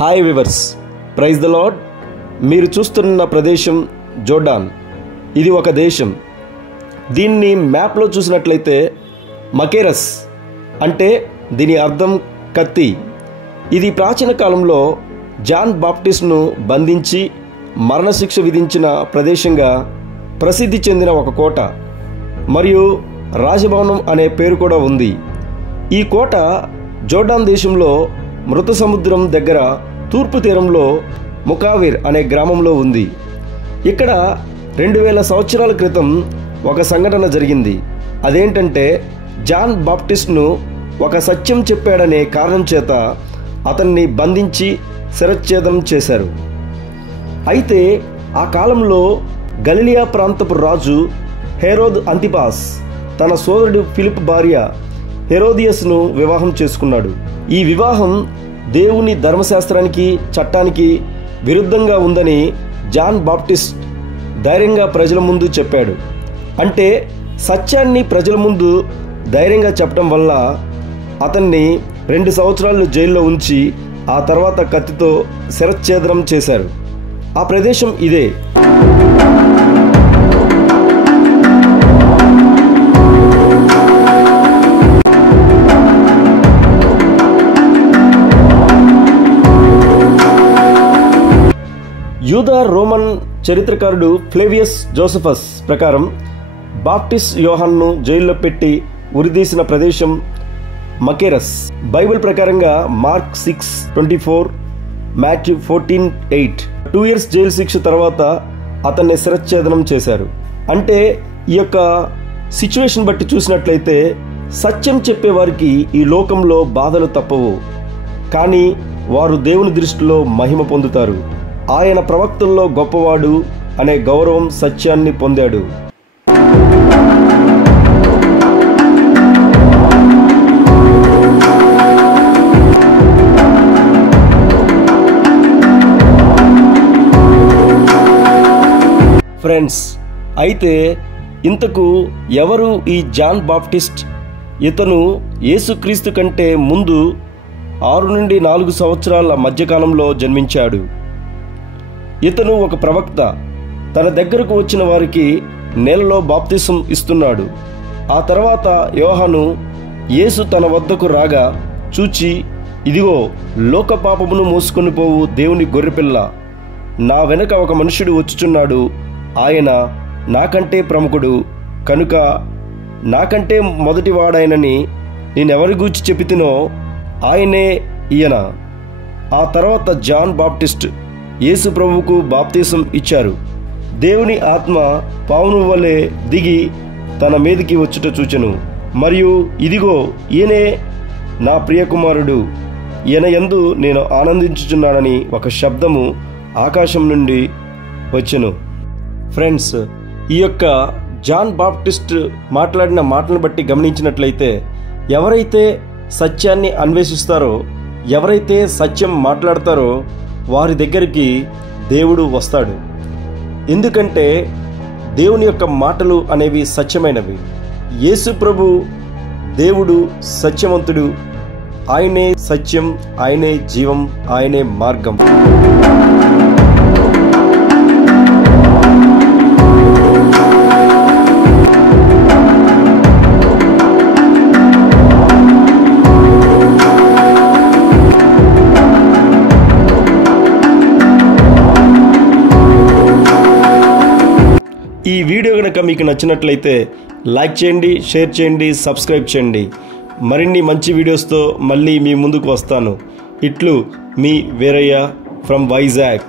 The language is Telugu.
Hi viewers, praise the Lord. మీరు చూస్తున్న ప్రదేశం జోర్డాన్. ఇది ఒక దేశం. దీన్ని మ్యాప్లో చూసినట్లయితే మకేరస్ అంటే దీని అర్థం కత్తి. ఇది ప్రాచీన కాలంలో జాన్ బాప్టిస్ట్ను బంధించి మరణశిక్ష విధించిన ప్రదేశంగా ప్రసిద్ధి చెందిన ఒక కోట మరియు రాజభవనం అనే పేరు కూడా ఉంది. ఈ కోట జోర్డాన్ దేశంలో మృత సముద్రం దగ్గర తూర్పు తీరంలో ముకావిర్ అనే గ్రామంలో ఉంది. ఇక్కడ 2000 సంవత్సరాల క్రితం ఒక సంఘటన జరిగింది. అదేంటంటే జాన్ బాప్టిస్ట్ను ఒక సత్యం చెప్పాడనే కారణం చేత అతన్ని బంధించి శిరచ్ఛేదం చేశారు. అయితే ఆ కాలంలో గలిలియా ప్రాంతపు రాజు హెరోద్ అంతిపాస్ తన సోదరుడు ఫిలిప్ భార్య హెరోదియస్ను వివాహం చేసుకున్నాడు. ఈ వివాహం దేవుని ధర్మశాస్త్రానికి చట్టానికి విరుద్ధంగా ఉందని జాన్ బాప్టిస్ట్ ధైర్యంగా ప్రజల ముందు చెప్పాడు. అంటే సత్యాన్ని ప్రజల ముందు ధైర్యంగా చెప్పడం వల్ల అతన్ని 2 సంవత్సరాలు జైల్లో ఉంచి ఆ తర్వాత కత్తితో శిరచ్ఛేదనం చేశారు. ఆ ప్రదేశం ఇదే. యూదా రోమన్ చరిత్రకారుడు ఫ్లేవియస్ జోసెఫస్ ప్రకారం బాప్టిస్ట్ యోహాన్ను జైల్లో పెట్టి ఉరిదీసిన ప్రదేశం మకేరస్. బైబిల్ ప్రకారంగా మార్క్ 6:24, మాథ్యూ 14:8 2 years జైలు శిక్ష తర్వాత అతన్ని శిరచ్ఛేదనం చేశారు. అంటే ఈ యొక్క సిచ్యువేషన్ బట్టి చూసినట్లయితే సత్యం చెప్పేవారికి ఈ లోకంలో బాధలు తప్పవు, కానీ వారు దేవుని దృష్టిలో మహిమ పొందుతారు. ఆయన ప్రవక్తల్లో గొప్పవాడు అనే గౌరవం సత్యాన్ని పొందాడు. ఫ్రెండ్స్, అయితే ఇంతకు ఎవరు ఈ జాన్ బాప్టిస్ట్? ఇతను యేసుక్రీస్తు కంటే ముందు 6 నుండి 4 సంవత్సరాల మధ్యకాలంలో జన్మించాడు. ఇతను ఒక ప్రవక్త. తన దగ్గరకు వచ్చిన వారికి నేలలో బాప్తిసం ఇస్తున్నాడు. ఆ తర్వాత యోహాను యేసు తన వద్దకు రాగా చూచి, ఇదిగో లోక పాపమును మోసుకొని పోవు దేవుని గొర్రెపిల్ల, నా వెనక ఒక మనుషుడు వచ్చుచున్నాడు, ఆయన నాకంటే ప్రముఖుడు కనుక నాకంటే మొదటివాడాయనని నేనెవరి గూర్చి చెప్పితినో ఆయనే ఈయన. ఆ తర్వాత జాన్ బాప్టిస్ట్ యేసు ప్రభువుకు బాప్తిసం ఇచ్చారు. దేవుని ఆత్మ పావును వలె దిగి తన మీదికి వచ్చుట చూచెను. మరియు ఇదిగో ఈయనే నా ప్రియకుమారుడు, ఈయన యందు నేను ఆనందించుచున్నానని ఒక శబ్దము ఆకాశం నుండి వచ్చెను. ఫ్రెండ్స్, ఈ యొక్క జాన్ బాప్టిస్ట్ మాట్లాడిన మాటలను బట్టి గమనించినట్లయితే ఎవరైతే సత్యాన్ని అన్వేషిస్తారో, ఎవరైతే సత్యం మాట్లాడతారో వారి దగ్గరికి దేవుడు వస్తాడు. ఎందుకంటే దేవుని యొక్క మాటలు అనేవి సత్యమైనవి. యేసు ప్రభు దేవుడు సత్యవంతుడు. ఆయనే సత్యం, ఆయనే జీవం, ఆయనే మార్గం. ఈ వీడియో కనుక మీకు నచ్చినట్లయితే లైక్ చేయండి, షేర్ చేయండి, సబ్స్క్రైబ్ చేయండి. మరిన్ని మంచి వీడియోస్తో మళ్ళీ మీ ముందుకు వస్తాను. ఇట్లు మీ వీరయ్య ఫ్రమ్ వైజాగ్.